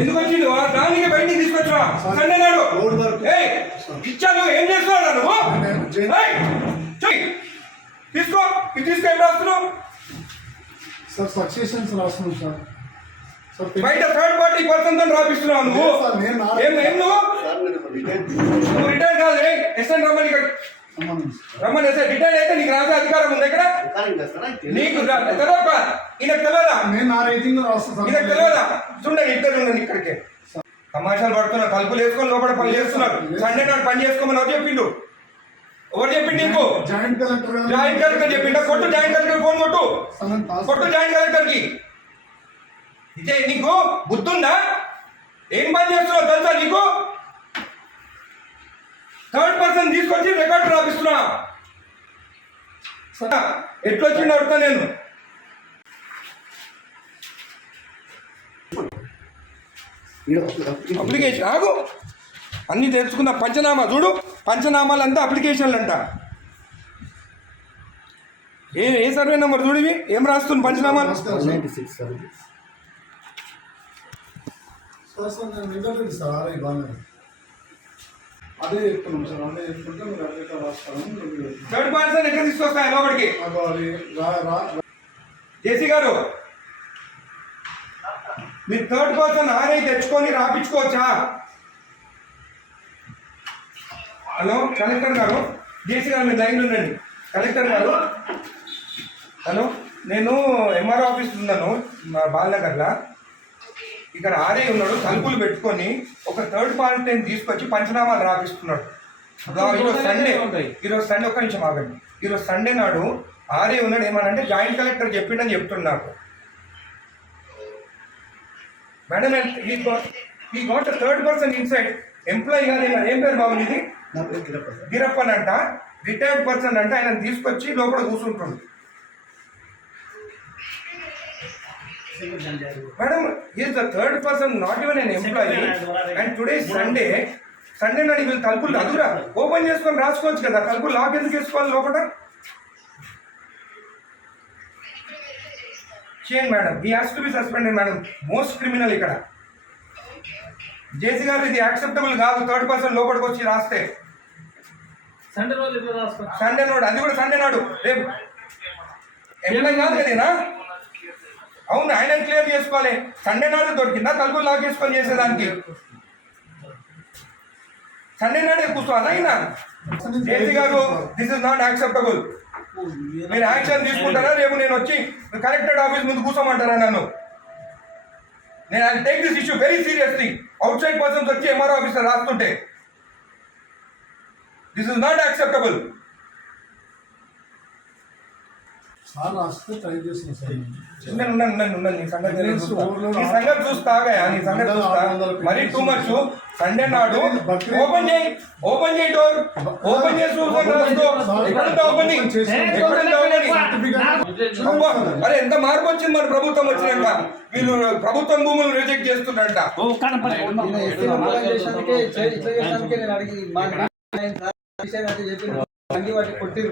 ఎందుకు వచ్చింది దానికి బయటికి తీసుకొచ్చా సండే నాడు ఇచ్చాను. ఏం చేస్తున్నావు నువ్వు? తీసుకో ఇది తీసుకో. ఏం రాస్తున్నావు సార్? సక్సెషన్స్ రాస్తున్నాం సార్. బయట థర్డ్ పార్టీ పర్సన్ తో రాపిస్తున్నావు నువ్వు. నువ్వు రిటైర్ కాదు. ఎస్ఎన్ రమ్మని ఇక్కడ రమ్మని ఎస్ఐ రిటైర్ అయితే నీకు రాసే అధికారం ఉంది ఇక్కడ. నీకు తెలియదా? ఈయనకు తెలియదా? ఈయనకు తెలియదా? చూడండి ఇద్దరు ఉండండి ఇక్కడికే. తమాషాలు పడుతున్నా. తలుపులు వేసుకొని లోపల పని చేస్తున్నారు. సండే నాడు పని చేసుకోమని ఎవరు చెప్పిండు? ఎవరు చెప్పిండు నీకు? జాయింట్ కలెక్టర్ చెప్పిండా? కొట్టు జాయింట్ కలెక్టర్ ఫోన్ కొట్టు. జాయింట్ కలెక్టర్ కి. ఇదే నీకు బుద్ధుందా? ఏం పని చేస్తున్నావు తెలుసా నీకు? థర్డ్ పర్సన్ తీసుకొచ్చి రికార్డు రాపిస్తున్నా. ఎట్లొచ్చింది అడుగుతా నేను. అప్లికేషన్ ఆగు అన్నీ తెలుసుకుందా. పంచనామా చూడు. పంచనామాలు అంతా అప్లికేషన్లు అంట. ఏ సర్వే నెంబర్ చూడివి? ఏం రాస్తుంది పంచనామాలు? అదే చెప్తున్నాం సార్. అదే చెప్తుంటే మీరు అదే రాస్తాను. థర్డ్ పర్సన్ ఎక్కడ తీసుకొస్తాయి లోపలికి? జేసీ గారు మీరు థర్డ్ పర్సన్ ఆర్ఐ తెచ్చుకొని రాపించుకోవచ్చా? హలో కలెక్టర్ గారు, జేసీ గారు మీరు లైన్లో ఉండండి. కలెక్టర్ గారు హలో, నేను ఎంఆర్ఓ ఆఫీస్ ఉన్నాను మా బాలనగర్లో. ఇక్కడ ఆర్ఐ ఉన్నాడు. తలుపులు పెట్టుకొని ఒక థర్డ్ పార్టీని తీసుకొచ్చి పంచనామాలు రాపిస్తున్నాడు. ఈరోజు సండే ఒక్క నిమిషం ఆగండి. ఈరోజు సండే నాడు ఆర్ఐ ఉన్నాడు. ఏమనంటే జాయింట్ కలెక్టర్ చెప్పిండని చెప్తున్నాడు. మేడం ఈ గోట్ థర్డ్ పర్సన్ ఇన్సైడ్ ఎంప్లాయీ కాదు. ఏం పేరు బాబు ఇది? గిరప్పన్ అంట. రిటైర్డ్ పర్సన్ అంటే ఆయన తీసుకొచ్చి లోపల కూర్చుంటుంది. Madam, he is the third person, not even an employee. And today is Sunday. Sunday నాడు వీళ్ళు తలుపులు అదురా ఓపెన్ చేసుకొని రాసుకోవచ్చు కదా. తలుపులు లాక్ ఎందుకు వేసుకోవాలి లోపల? చేయండి madam. He has to be suspended madam. Most criminal ఇక్కడ. జేసీ గారు ఇది యాక్సెప్టబుల్ కాదు. థర్డ్ పర్సన్ లోపలికి వచ్చి రాస్తే సండే నాడు అది కూడా సండే నాడు. రేపు ఎంప్లాయీ కాదు కదేనా? అవును, ఆయన క్లియర్ చేసుకోవాలి. సండే నాడు దొరికిందా తలుపులు లాక్ చేసుకొని చేసేదానికి? సండే నాడే కూర్చోవాలా ఆయన? జేసీ గారు దిస్ ఇస్ నాట్ యాక్సెప్టబుల్. మీరు యాక్షన్ తీసుకుంటారా? రేపు నేను వచ్చి కలెక్టరేట్ ఆఫీస్ ముందు కూర్చోమంటారా నన్ను? నేను I take this issue very seriously. Outside persons వచ్చి ఎంఆర్ఓ ఆఫీసర్ రాస్తుంటే దిస్ ఇస్ నాట్ యాక్సెప్టబుల్. నీ సంగతి చూస్తాగా. నీ సంగతి చూస్తా. మరీ టూ మచ్. సండే నాడు ఓపెన్ చేయి డోర్. ఓపెన్ చేసి అరే ఎంత మార్పు వచ్చింది మన ప్రభుత్వం వచ్చినాక. వీళ్ళు ప్రభుత్వం భూములు రిజెక్ట్ చేస్తున్నారంట. కొట్టిరు